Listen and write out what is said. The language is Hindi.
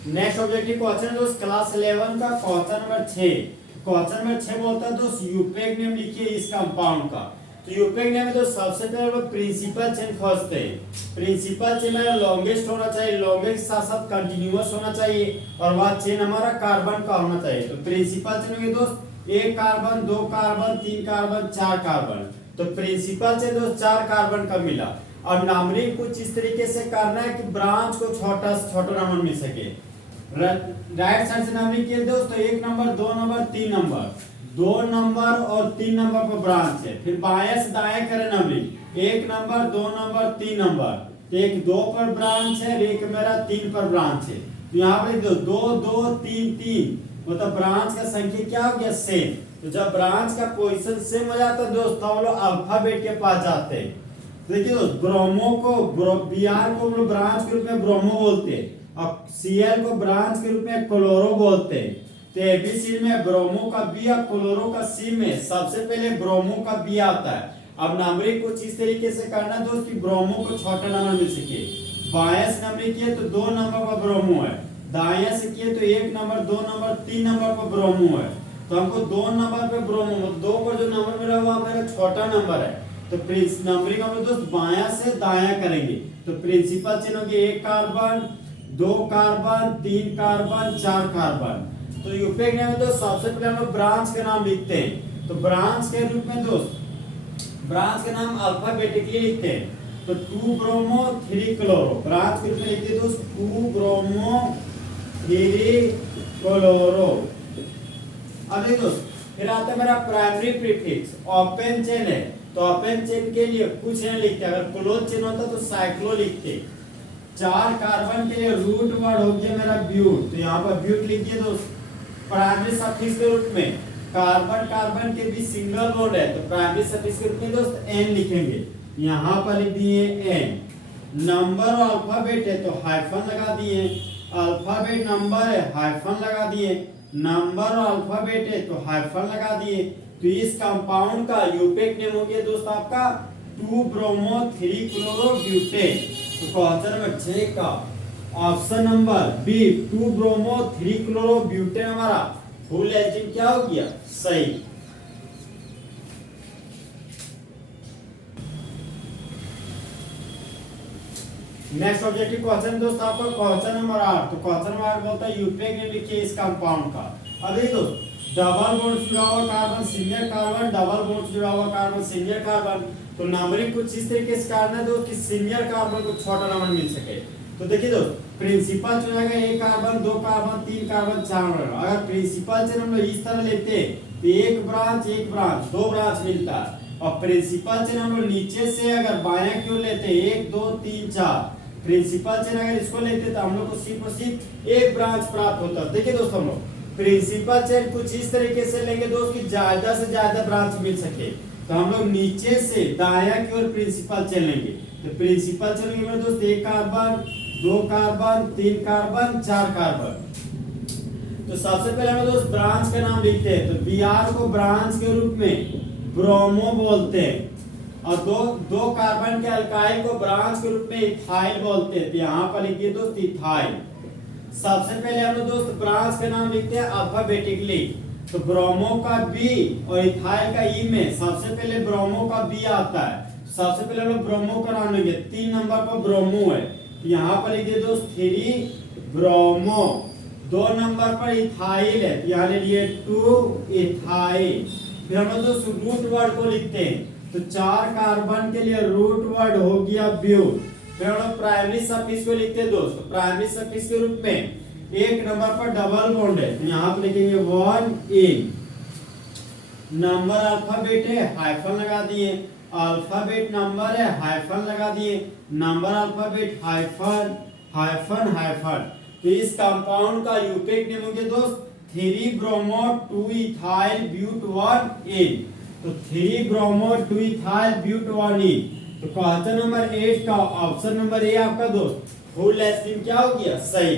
नेक्स्ट ऑब्जेक्टिव क्वेश्चन दोस्त क्लास 11 का क्वेश्चन नंबर 6। क्वेश्चन नंबर 6 बोलता है दोस्त यूपेक नेम लिखिए इस कंपाउंड का। तो यूपेक नेम में तो सबसे पहले प्रिंसिपल चेन खोजते हैं। प्रिंसिपल चेन में लॉन्गेस्ट होना चाहिए, लॉन्गेस्ट साथ साथ कंटिन्यूअस होना चाहिए और वह चेन हमारा कार्बन का होना चाहिए। तो प्रिंसिपल चेन में दोस्त एक कार्बन, दो कार्बन, तीन कार्बन, चार कार्बन। तो प्रिंसिपल चेन दोस्त चार कार्बन का मिला। अब नंबरिंग कुछ इस तरीके से करना है कि ब्रांच को छोटा से छोटा नंबर मिल सके। राइट साइड से नंबरिंग किए दोस्तों, एक नंबर, दो नंबर, तीन नंबर, दो नंबर और तीन नंबर पर ब्रांच है। फिर बाएं से दाएं करें नंबरिंग, एक नंबर, दो नंबर, तीन नंबर। एक दो पर ब्रांच है, एक मेरा तीन पर ब्रांच है। तो यहाँ पर दो दो तीन तीन, मतलब ब्रांच का संख्या क्या हो गया, सेम। तो जब ब्रांच का पोजीशन सेम हो जाता है दोस्त, हम लोग अल्फाबेट के पास जाते हैं। देखिए दोस्त, ब्रोमो को Br को हम लोग ब्रांच के रूप में ब्रोमो बोलते हैं, अब Cl को ब्रांच के रूप में क्लोरो बोलते हैं। तो एबीसी में ब्रोमो का बी और क्लोरो का सी में सबसे पहले ब्रोमो का बी आता है। अब नंबरिंग कुछ इस तरीके से करना दोस्त कि ब्रोमो को छोटा नंबर मिल सके। बाएं से नंबरिंग किए तो दो नंबर पर ब्रोमो है, दाएं से किए तो एक नंबर, दो नंबर, तीन नंबर पर ब्रोमो है। तो हमको दो नंबर पे ब्रोमो, दो पर जो नंबर मिला हुआ मेरा छोटा नंबर है। तो नंबरिंग हम दोस्त बायां से दायां करेंगे। तो प्रिंसिपल चेन होगी एक कार्बन, दो कार्बन, तीन कार्बन, चार कार्बन। तो यूपेक नेम में दोस्त सबसे पहले हम लोग ब्रांच का नाम लिखते हैं। तो ब्रांच के रूप में दोस्त ब्रांच का नाम अल्फाबेटिकली लिखते हैं। तो 2 ब्रोमो 3 क्लोरो, ब्रांच के रूप में लिखते हैं दोस्त 2 ब्रोमो 3 क्लोरो। अब देखो दोस्त, फिर आता है मेरा प्राइमरी प्रीफिक्स। ओपन चेन है तो ओपन चेन के लिए कुछ नहीं लिखते, अगर क्लोज चेन होता तो साइक्लो लिखते। चार कार्बन के लिए रूट वर्ड हो गया मेरा ब्यूट, तो यहाँ पर ब्यूट लिख दिए दोस्त। प्राइमरी सफिक्स के रूप में कार्बन कार्बन के भी सिंगल बॉन्ड है, तो प्राइमरी सफिक्स के रूप में दोस्त एन लिखेंगे, यहाँ पर लिख दिए एन। नंबर और अल्फाबेट है तो हाइफन लगा दिए, अल्फाबेट नंबर है हाइफन लगा दिए, नंबर और अल्फाबेट है तो हाइफन लगा दिए। तो इस कंपाउंड का यूपेक नेम हो गया दोस्त आपका 2 ब्रोमो 3 क्लोरो ब्यूटेन। तो क्वेश्चन नंबर 6 का option number B 2 bromo 3 chloro butane हमारा फुल एल्कीन क्या हो गया, सही। नेक्स्ट ऑब्जेक्टिव क्वेश्चन दोस्त आपका क्वेश्चन नंबर 8। तो क्वेश्चन नंबर 8 बोलता है यूपेक नेम लिखिए इस कंपाउंड का। अब देखिए दोस्त, डबल बॉन्ड जुड़ा हुआ carbon single carbon, double bond जुड़ा हुआ कार्बन सिंगल कार्बन। तो नंबरिंग कुछ इस तरीके से करना है दोस्त कि सिंगल कार्बन को छोटा नंबर मिल सके। तो देखिए दोस्त, प्रिंसिपल चेन है एक कार्बन, दो कार्बन, तीन कार्बन, चार कार्बन। अगर प्रिंसिपल चेन हम लोग इस तरह लेते तो एक ब्रांच, दो ब्रांच मिलता है। और प्रिंसिपल चेन हम लोग नीचे से अगर बायां की ओर लेते एक, दो, तीन, चार, प्रिंसिपल चेन अगर इसको लेते तो हम लोग को सिर्फ और सिर्फ एक ब्रांच प्राप्त होता है। देखिए दोस्तों, हम लोग प्रिंसिपल चेन कुछ इस तरीके से लेंगे दोस्त कि ज्यादा से ज्यादा ब्रांच मिल सके। तो हम लोग नीचे से दायां की ओर प्रिंसिपल चेन लेंगे। तो प्रिंसिपल चेन लेंगे दोस्त एक कार्बन, दो कार्बन, तीन कार्बन, चार कार्बन। तो सबसे पहले हम दोस्त ब्रांच का नाम लिखते हैं। तो Br को ब्रांच के रूप में ब्रोमो बोलते हैं और दो कार्बन के अल्काइल को ब्रांच के रूप में इथाइल बोलते हैं। तो यहाँ पर लिखिए दोस्त इथाइल। सबसे पहले हम लोग दोस्त ब्रांच का नाम लिखते हैं अल्फाबेटिकली। तो ब्रोमो का बी और इथाइल का ई में सबसे पहले ब्रोमो का बी आता है। सबसे पहले हम लोग ब्रोमो का नाम लेंगे, 3 नंबर पर ब्रोमो है, तो यहाँ पर लिखिए दोस्त 3 ब्रोमो। 2 नंबर पर इथाइल है, तो यहाँ ले लिए 2 इथाइल। फिर हम लोग दोस्त रूट वर्ड को लिखते हैं। तो 4 कार्बन के लिए रूट वर्ड हो गया ब्यूट। फिर हम लोग प्राइमरी सफिक्स को लिखते हैं दोस्त। प्राइमरी सफिक्स के रूप में एक नंबर पर डबल बॉन्ड है, तो यहाँ पर लिखेंगे 1 इन। नंबर अल्फाबेट है हाइफन लगा दिए, अल्फाबेट नंबर है हाइफन लगा दिए, number alphabet hyphen hyphen hyphen. तो इस कंपाउंड का यूपेक नेम हो गया दोस्त 3 ब्रोमो 2 इथाइल ब्यूट 1 इन। तो 3 ब्रोमो 2 इथाइल ब्यूट 1 इन। तो क्वेश्चन नंबर 8 का ऑप्शन नंबर ए आपका दोस्त फुल एल्कीन क्या हो गया, सही।